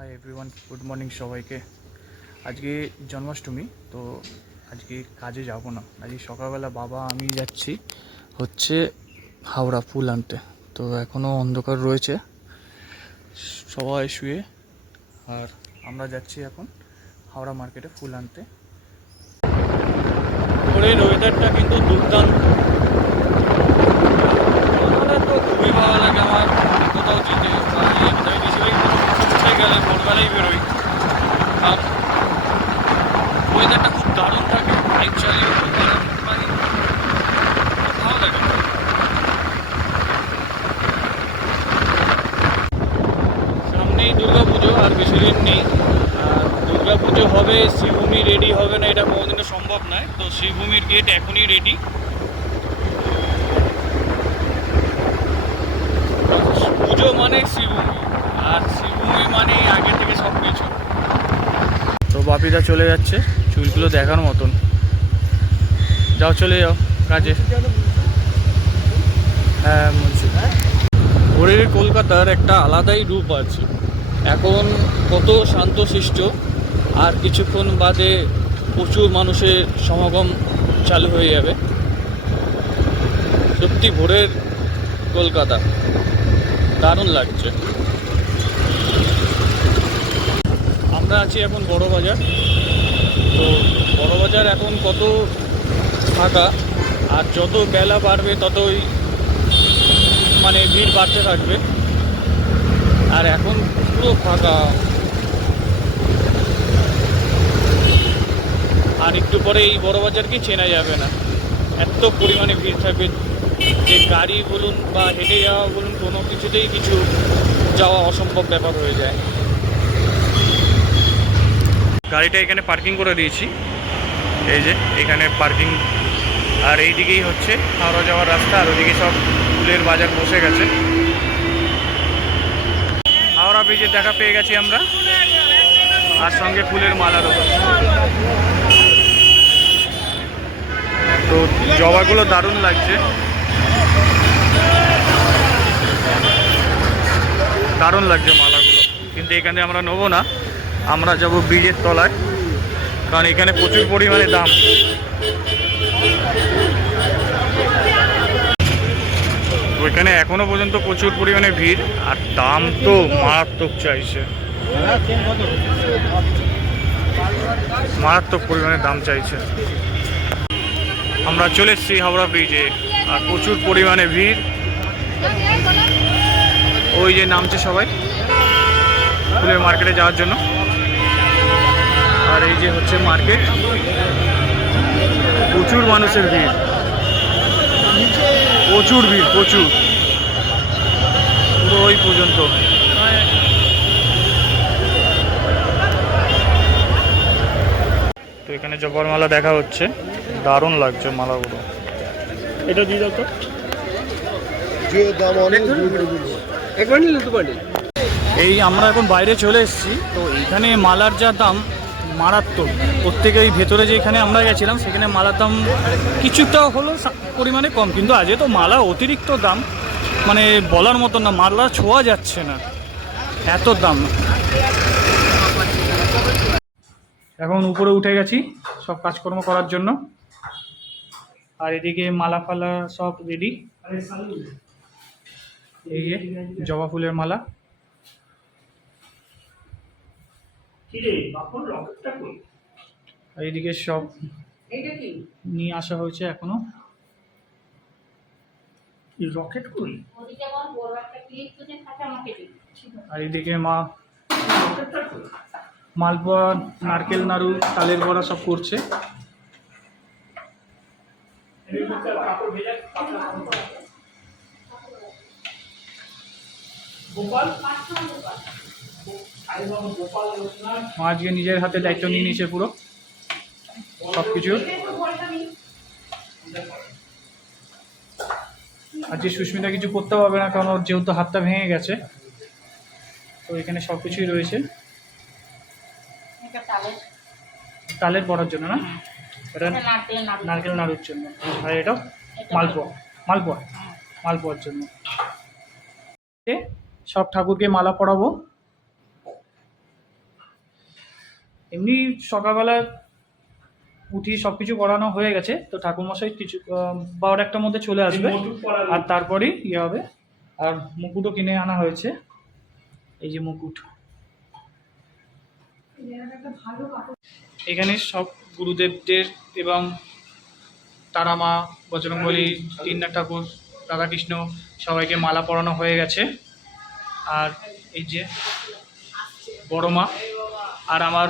Hi everyone good morning সবাইকে। আজকে জন্মাষ্টমী, তো আজকে কাজে যাব না। আজকে সকালবেলা বাবা, আমি যাচ্ছি হচ্ছে হাওড়া ফুল আনতে। তো এখনও অন্ধকার রয়েছে, সবাই শুয়ে। আর আমরা যাচ্ছি এখন হাওড়া মার্কেটে ফুল আনতে। ওয়েদারটা কিন্তু দুর্দান্ত আমার তো খুবই ভালো লাগে আমার কোথাও যেতে বা ইয়ে করতে। আমি বেশিরভাগ ঘুরতে গেলে ভোরবেলাই বেরোই আর ওয়েদারটা খুব দারুণ থাকে বাইক চালিয়ে খুব দারুণ মানে খুব ভালো লাগে সামনেই দুর্গা পুজো আর বেশি দিন নেই আর দুর্গা পুজো হবে শ্রীভূমি রেডি হবে না এটা কোনোদিনও সম্ভব নয়। তো শ্রীভূমির গেট এখনই রেডি পুজো মানে শ্রীভূমি আর শ্রীভূমি মানে আগে থেকে সব কিছু তো বাপিদা চলে যাচ্ছে চুলগুলো দেখার মতন। যাও চলে যাও কাজে। হ্যাঁ ভোরের কলকাতার একটা আলাদাই রূপ আছে। এখন কত শান্ত শান্তশিষ্ট আর কিছুক্ষণ বাদে প্রচুর মানুষের সমাগম চালু হয়ে যাবে। সত্যি ভোরের কলকাতা দারুণ লাগছে। আমরা আছি এখন বড় বাজার তো বড় বাজার এখন কত ফাঁকা, আর যত বেলা বাড়বে ততই মানে ভিড় বাড়তে থাকবে। আর এখন পুরো ফাঁকা। আর একটু পরে এই বড় বাজারকে চেনা যাবে না। এত পরিমাণে ভিড় থাকবে। যে গাড়ি বলুন বা হেঁটে যাওয়া বলুন, কোনো কিছুতেই কিছু যাওয়া অসম্ভব ব্যাপার হয়ে যায়। গাড়িটা এখানে পার্কিং করে দিয়েছি। এই যে, এখানে পার্কিং। আর এই দিকেই হচ্ছে হাওড়া যাওয়ার রাস্তা, আর ওদিকে সব ফুলের বাজার বসে গেছে। হাওড়া ব্রিজের দেখা পেয়ে গেছি আমরা। আর সঙ্গে ফুলের মালা দোকান তো জবাগুলো দারুণ লাগছে। দারুণ লাগছে মালাগুলো। কিন্তু এখানে আমরা নেব না। আমরা যাব ব্রিজের তলায়। কারণ এখানে প্রচুর পরিমাণে দাম। তো এখানে এখনও পর্যন্ত প্রচুর পরিমাণে ভিড়। আর দাম তো মারাত্মক চাইছে। মারাত্মক পরিমাণে দাম চাইছে। আমরা চলে এসেছি হাওড়া ব্রিজে। আর প্রচুর পরিমাণে ভিড়। ওই যে নামছে সবাই ফুলের মার্কেটে যাওয়ার জন্য। আর এই যে হচ্ছে মার্কেট। প্রচুর মানুষের ভিড়। প্রচুর ভিড়, প্রচুর। পুরো ওই পর্যন্ত। এখানে জবার মালা দেখা হচ্ছে দারুণ লাগছে মালাগুলো। এটা দিয়ে দাও তো। যে দাম অনেক এক বান্ডিল দু বান্ডিল এই আমরা এখন বাইরে চলে এসেছি তো এখানে মালার যা দাম মারাত্মক। প্রত্যেকেই ভেতরে যেখানে আমরা গেছিলাম সেখানে মালার দাম কিছুটা হলো পরিমাণে কম কিন্তু আজকে তো মালা অতিরিক্ত দাম। মানে বলার মতো না মালা ছোঁয়া যাচ্ছে না। এত দাম। এখন উপরে উঠে গেছি সব কাজকর্ম করার জন্য। আর এদিকে মালা ফালা সব রেডি এই যে জবা ফুলের মালা। আর এইদিকে সব নিয়ে আসা হয়েছে এখনও। রকেট কই? ওদিকে আমার বড় একটা ক্লিপ মালপোয়া, নারকেল, নাড়ু, তালের বড়া সব করছে। আজকে নিজের হাতে দায়িত্ব নিয়ে নিয়েছে পুরো। সব কিছু আজকে সুস্মিতা কিছু করতে পারবে না, কারণ ওর যেহেতু হাতটা ভেঙে গেছে, তো এখানে সব কিছুই রয়েছে। তালের পড়ার জন্য না? এটা নারকেল নাড়ুর জন্য। আর এটা মালপোয়া। মালপোয়া। মালপোয়ার জন্য। সব ঠাকুরকে মালা পরাবো। এমনি সকালবেলা উঠি সব কিছু করানো হয়ে গেছে তো ঠাকুরমশাই কিছু বারোটা একটার মধ্যে চলে আসবে। আর তারপরেই ইয়ে হবে। আর মুকুটও কিনে আনা হয়েছে। এই যে মুকুট। এখানে সব গুরুদেবদের এবং তারামা বজরঙ্গলী তিননাথ ঠাকুর, রাধাকৃষ্ণ সবাইকে মালা পরানো হয়ে গেছে। আর এই যে বড় মা আর আমার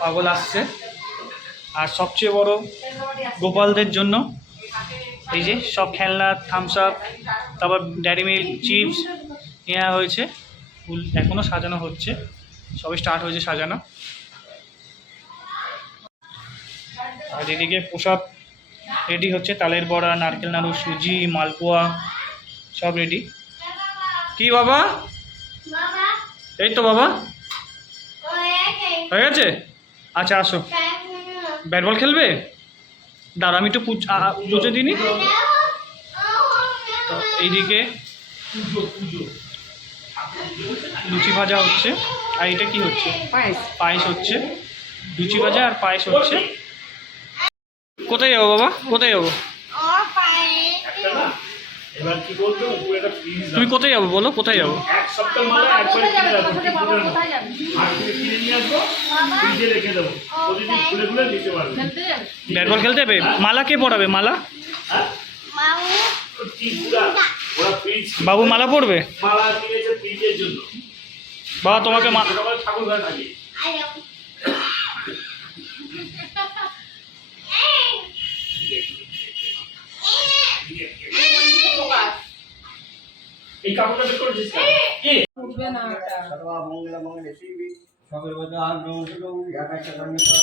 পাগল আসছে। আর সবচেয়ে বড় গোপালদের জন্য এই যে সব খেলনা থামস আপ তারপর ড্যারি মিল্ক চিপস নেওয়া হয়েছে। ফুল এখনও সাজানো হচ্ছে। সবে স্টার্ট হয়েছে সাজানো। আর এদিকে প্রসাদ রেডি হচ্ছে তালের বড়া নারকেল নাড়ু সুজি মালপোয়া সব রেডি কি বাবা? এই তো বাবা। হয়ে গেছে। আচ্ছা আসো। ব্যাট বল খেলবে? দাঁড়া আমি একটু পুজ- আ- আ- পুজো দিনি তো এইদিকে লুচি ভাজা হচ্ছে। আর এটা কি হচ্ছে? পায়েস। পায়েস হচ্ছে। লুচি ভাজা আর পায়েস হচ্ছে। কোথায় যাব বাবা? কোথায় যাব? তুমি কোথায় যাব বলো? কোথায় যাব? ব্যাট বল খেলতে হবে মালা কে পড়াবে মালা? হ্যাঁ? বাবু মালা পড়বে বাবা তোমাকে মা সকাল ঠাকুর ঘরে থাকে এই কাপড়টা বের করেছিস কেন? কি? সর্বা মঙ্গল শিবি। সর্বদা নমস্কার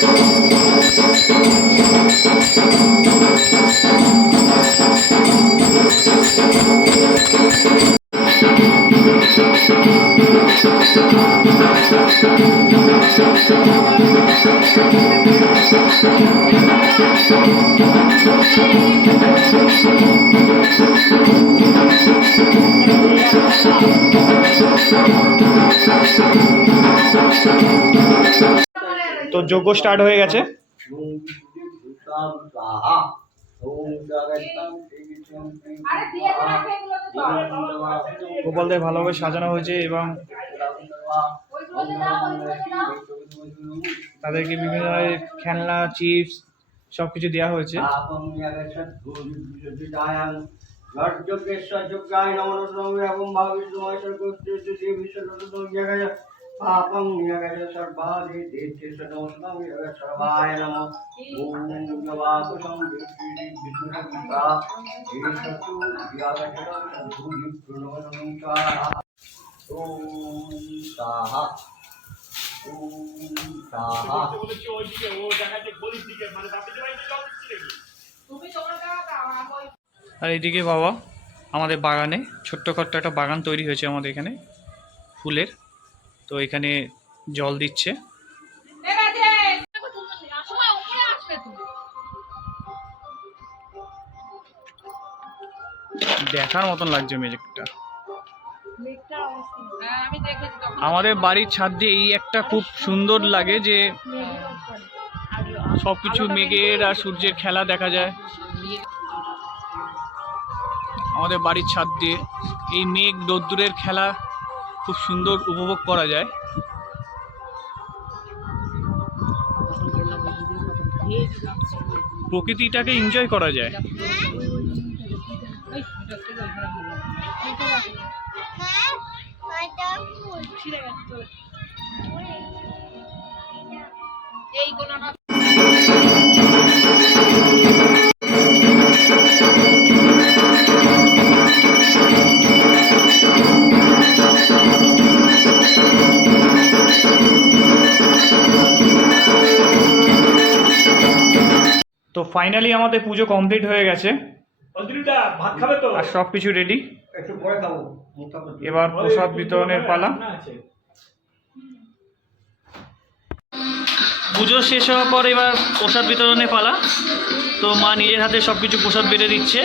ইয়াকাশ তো যোগ্য স্টার্ট হয়ে গেছে। গোপালদের ভালোভাবে সাজানো হয়েছে এবং তাদেরকে বিভিন্ন ধরনের খেলনা চিপস সব কিছু দেওয়া হয়েছে পাপং নিয়াগত সর্বাধি দেত্য নমস্কার সর্বায় নমঃ ওম নবাকুশং ইয়াগত সদ্ভুরি প্রণবনমস্কার ওম সাহা ওম সাহা বলেছি ওইদিকে ও দেখাচ্ছে গলির দিকে মানে বাপিদের বাড়িতে জল দিচ্ছি নাকি আর এদিকে বাবা আমাদের বাগানে ছোট্টখাট্ট একটা বাগান তৈরি হয়েছে আমাদের এখানে ফুলের। তো এখানে জল দিচ্ছে। দেখার মতন লাগছে মেজেকটা আমাদের বাড়ির ছাদ দিয়ে এই একটা খুব সুন্দর লাগে যে সবকিছু মেঘের আর সূর্যের খেলা দেখা যায়। আমাদের বাড়ির ছাদ দিয়ে এই মেঘ রোদ্দুরের খেলা খুব সুন্দর উপভোগ করা যায় প্রকৃতিটাকে এনজয় করা যায় ফাইনালি আমাদের পুজো কমপ্লিট হয়ে গেছে। ভাত খাবে তো? আর সব কিছু রেডি একটু পরে খাব। এবার প্রসাদ বিতরণের পালা। পুজো শেষ হওয়ার পর এবার প্রসাদ বিতরণের পালা। তো মা নিজের হাতে সব কিছু প্রসাদ বেড়ে দিচ্ছে।